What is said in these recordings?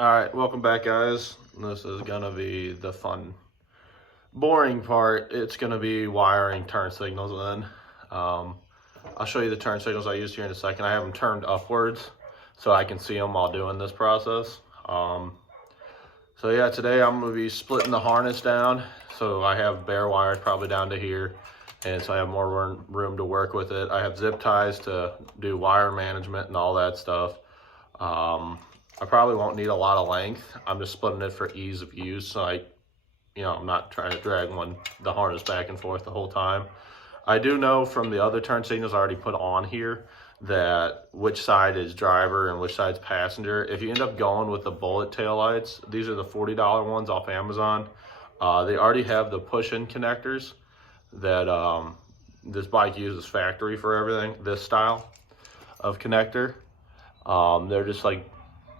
Alright, welcome back guys. This is gonna be the fun, boring part. It's gonna be wiring turn signals in. I'll show you the turn signals I used here in a second. I have them turned upwards so I can see them while doing this process. So yeah, today I'm gonna be splitting the harness down. So I have bare wires probably down to here, and so I have more room to work with it. I have zip ties to do wire management and all that stuff. I probably won't need a lot of length. I'm just splitting it for ease of use, so I'm not trying to drag the harness back and forth the whole time. I do know from the other turn signals I already put on here that which side is driver and which side's passenger. If you end up going with the bullet taillights, these are the $40 ones off Amazon. They already have the push-in connectors that this bike uses factory for everything, this style of connector. They're just like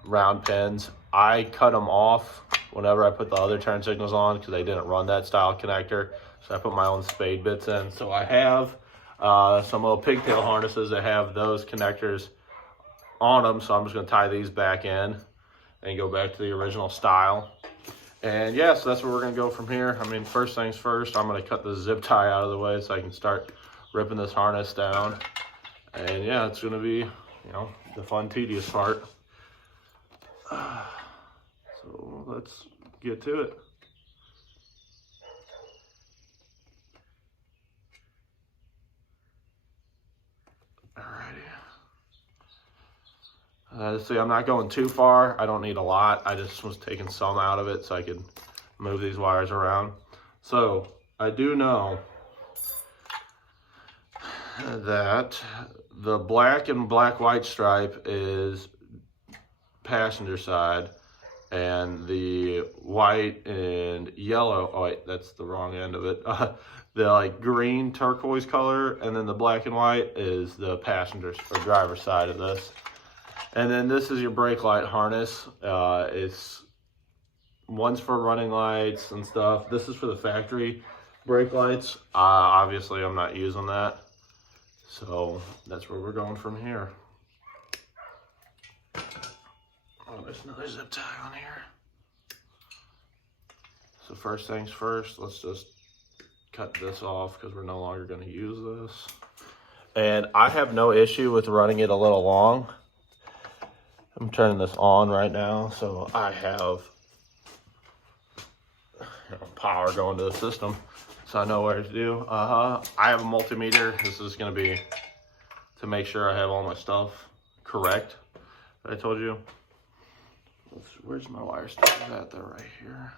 round pins. I cut them off whenever I put the other turn signals on because they didn't run that style connector, so I put my own spade bits in. So I have some little pigtail harnesses that have those connectors on them, so I'm just going to tie these back in and go back to the original style. And yeah, so that's where we're going to go from here. I mean, first things first, I'm going to cut the zip tie out of the way so I can start ripping this harness down. And yeah, it's going to be, the fun, tedious part. So let's get to it. Alrighty. See, I'm not going too far. I don't need a lot. I just was taking some out of it so I could move these wires around. So I do know that the black and black-white stripe is passenger side, and the white and yellow, oh wait, that's the wrong end of it. The like green turquoise color, and then the black and white is the passenger or driver side of this. And then this is your brake light harness. One's for running lights and stuff. This is for the factory brake lights. Obviously I'm not using that, so that's where we're going from here. Oh, there's another zip tie on here. So first things first, let's just cut this off because we're no longer going to use this. And I have no issue with running it a little long. I'm turning this on right now, so I have power going to the system, so I know where to do. I have a multimeter. This is going to be to make sure I have all my stuff correct that I told you. Where's my wire stuff at? They're right here.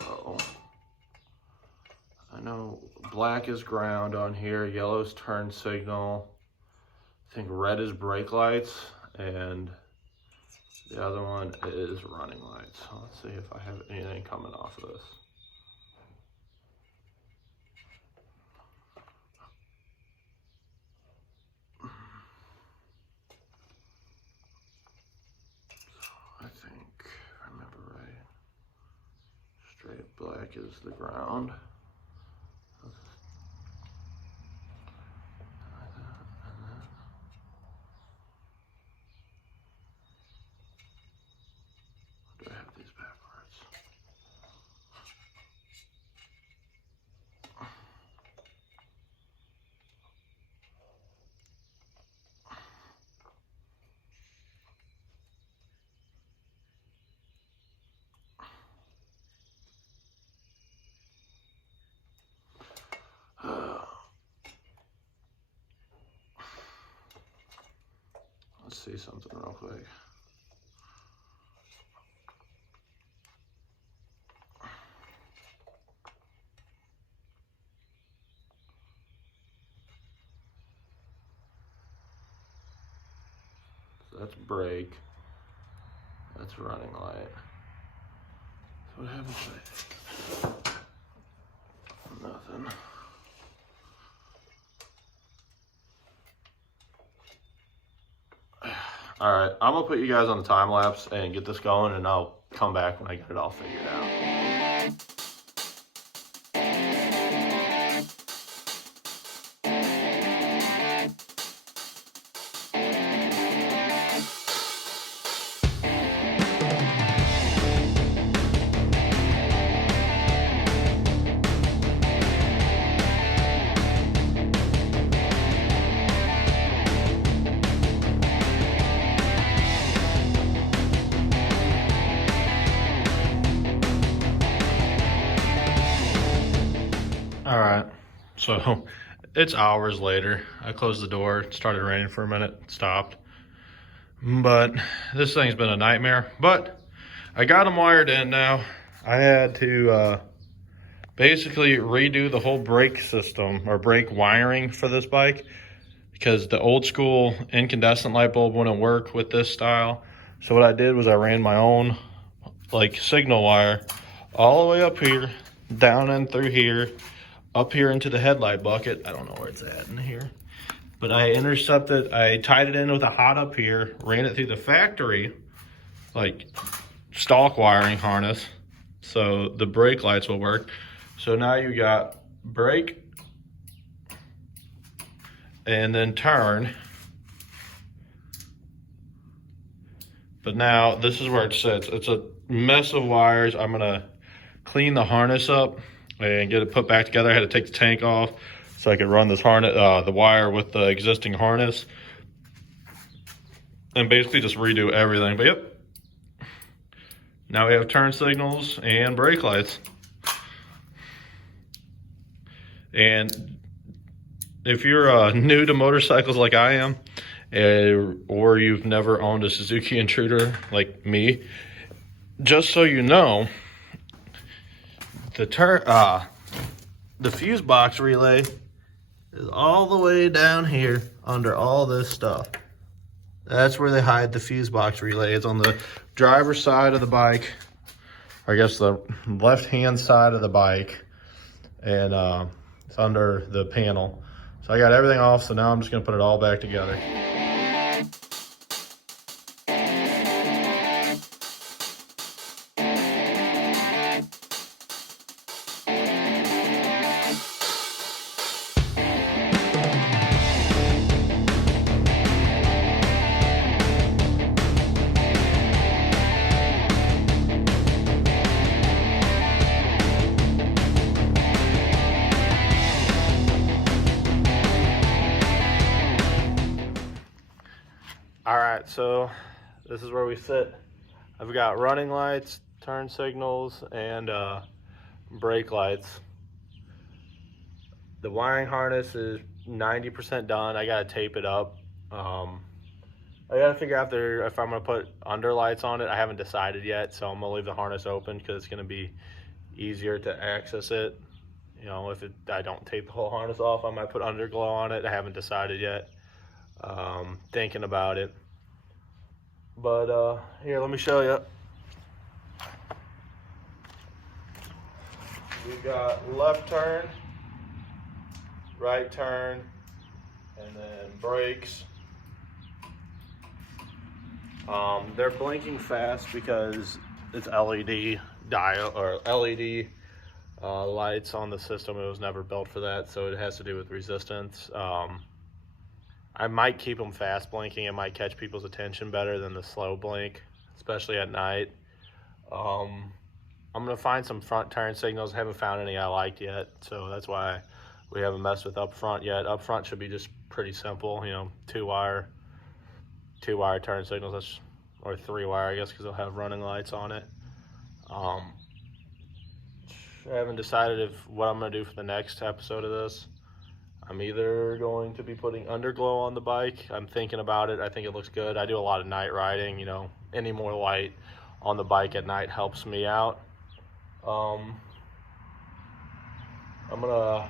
So I know black is ground on here, yellow's turn signal, I think red is brake lights, and the other one is running lights. So let's see if I have anything coming off of this. So I think, if I remember right, straight black is the ground. Do I have these backwards? Let's see something real quick. So that's brake. That's running light. So what happens if nothing. All right, I'm gonna put you guys on the time lapse and get this going, and I'll come back when I get it all figured out. All right, so it's hours later. I closed the door, it started raining for a minute, stopped. But this thing's been a nightmare, but I got them wired in now. I had to basically redo the whole brake system or brake wiring for this bike because the old school incandescent light bulb wouldn't work with this style. So what I did was I ran my own like signal wire all the way up here, down and through here, up here into the headlight bucket. I don't know where it's at in here, but I tied it in with a hot up here, ran it through the factory, like stalk wiring harness, so the brake lights will work. So now you got brake and then turn. But now this is where it sits. It's a mess of wires. I'm gonna clean the harness up and get it put back together. I had to take the tank off so I could run this harness, the wire with the existing harness, and basically just redo everything. But yep, now we have turn signals and brake lights. And if you're new to motorcycles like I am, or you've never owned a Suzuki intruder like me, just so you know, the fuse box relay is all the way down here under all this stuff. That's where they hide the fuse box relay. It's on the driver's side of the bike, or I guess the left-hand side of the bike, and it's under the panel. So I got everything off, so now I'm just gonna put it all back together. All right, so this is where we sit. I've got running lights, turn signals, and brake lights. The wiring harness is 90% done. I gotta tape it up. I gotta figure out if I'm gonna put under lights on it. I haven't decided yet, so I'm gonna leave the harness open because it's gonna be easier to access it. You know, if I don't tape the whole harness off, I might put underglow on it. I haven't decided yet. Thinking about it. But here, let me show you. We've got left turn, right turn, and then brakes. They're blinking fast because it's LED dial or LED lights on the system. It was never built for that, so it has to do with resistance. I might keep them fast blinking. It might catch people's attention better than the slow blink, especially at night. I'm gonna find some front turn signals. I haven't found any I liked yet, so that's why we haven't messed with up front yet. Up front should be just pretty simple, you know, two wire turn signals, or 3-wire, I guess, because they'll have running lights on it. I haven't decided what I'm gonna do for the next episode of this. I'm either going to be putting underglow on the bike. I'm thinking about it. I think it looks good. I do a lot of night riding, you know, any more light on the bike at night helps me out. I'm gonna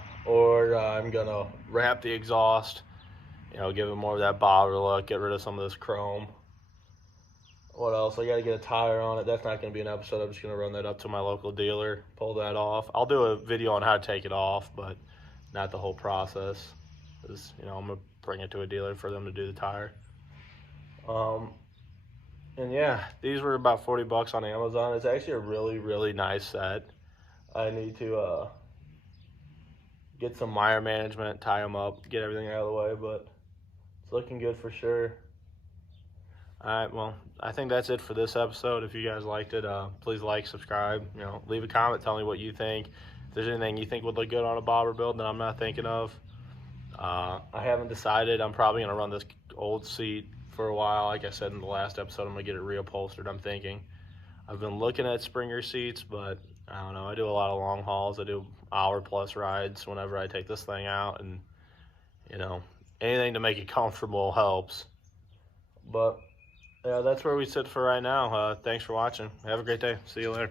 wrap the exhaust, you know, give it more of that bobber look, get rid of some of this chrome. What else? I gotta get a tire on it. That's not gonna be an episode. I'm just gonna run that up to my local dealer, pull that off. I'll do a video on how to take it off, but not the whole process. Because, you know, I'm gonna bring it to a dealer for them to do the tire. And yeah, these were about 40 bucks on Amazon. It's actually a really, really nice set. I need to get some wire management, tie them up, get everything out of the way, but it's looking good for sure. Alright, well, I think that's it for this episode. If you guys liked it, please like, subscribe, you know, leave a comment, tell me what you think. If there's anything you think would look good on a bobber build that I'm not thinking of. I haven't decided. I'm probably going to run this old seat for a while. Like I said in the last episode, I'm going to get it reupholstered, I'm thinking. I've been looking at Springer seats, but I don't know. I do a lot of long hauls. I do hour-plus rides whenever I take this thing out, and, you know, anything to make it comfortable helps. But yeah, that's where we sit for right now. Thanks for watching. Have a great day. See you later.